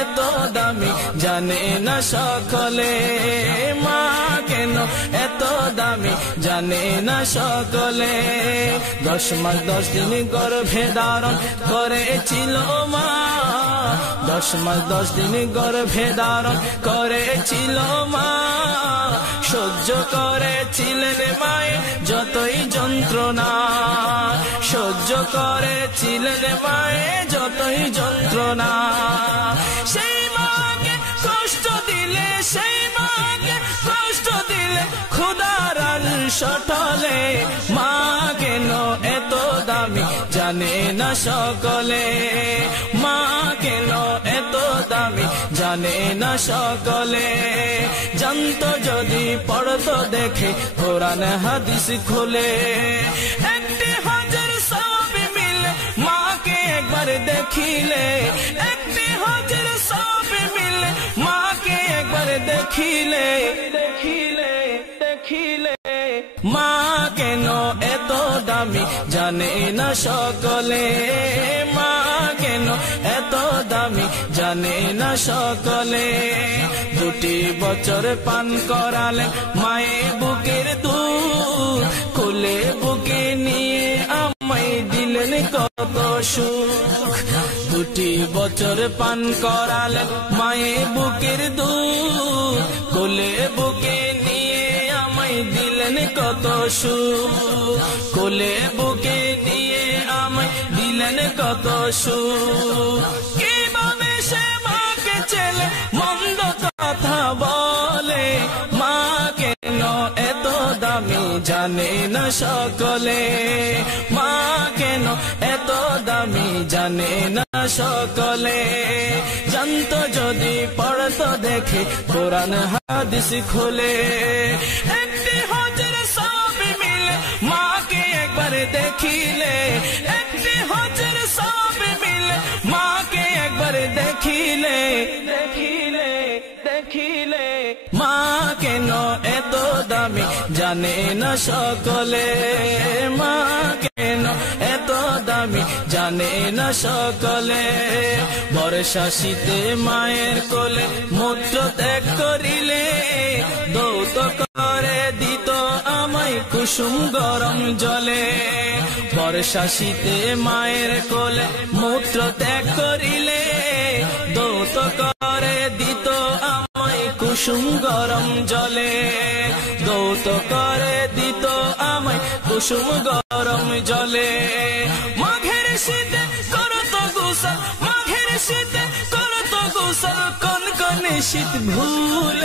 এত দামি জানে না সকলে, মা কেন এত দামি জানে না সকলে। 10 মাস 10 দিন গর্ভে ধারণ করেছিল মা, 10 মাস 10 দিন গর্ভে ধারণ করেছিল মা। সহ্য করেছিলেন মায়ে যতই যন্ত্রণা, সহ্য করেছিলেন মায়ে যতই যন্ত্রণা। সেই মাকে কষ্ট দিলে, সেই মাকে কষ্ট দিলে খোদার সটলে, মা কেন এত দামি জানে না সকলে, মা কেন এত দামি জানে না সকলে। জানতো যদি পড়তো দেখে কোরআন হাদিস খুলে, একটি হজের সওয়াব মিলে মাকে একবার দেখিলে, একটি হজের সওয়াব মিলে মাকে একবার দেখিলে, দেখিলে দেখিলে। মা কেন এত দামি জানে না সকলে, মা কেন এত দামি জানে না সকলে। 2 বছর পান করালে মায়ে বুকের দুধ, কোলে বুকে নিয়ে আমায় দিলেন কত সুখ। 2 বছর পান করালে মায়ে বুকের দুধ, কোলে বুকে নিয়ে আমায় দিলেন কত সুখ, কোলে বুকে নিয়ে আমায় দিলেন কত সুখ। কিভাবে সে মাকে ছেলে মন্দ কথা বলে, মা কেন এত দামি জানে না সকলে, মা কেন এত দামি জানে না সকলে। জানতো যদি পড়তো দেখে কোরআন হাদিস খুলে, একটি হজের সওয়াব মিলে মাকে একবার দেখিলে, একটি হজের সওয়াব মিলে মাকে একবার দেখিলে, দেখিলে দেখিলে। মা কেন এত দামি জানে না সকলে, মা কেন এত দামি জানে না সকলে। বর্ষা শীতে মায়ের কোলে মূত্র ত্যাগ করিলে, দৌত করে দিত আমায় কুসুম গরম জলে। বর্ষা শীতে মায়ের কোলে মূত্র ত্যাগ করিলে, দৌত করে দিত আমায় কুসুম গরম জলে, দৌত করে দিত আমায় কুসুম গরম জলে। মাঘের শীতে করত গোসল, মাঘের শীতে করত গোসল, কনকনে শীত ভুল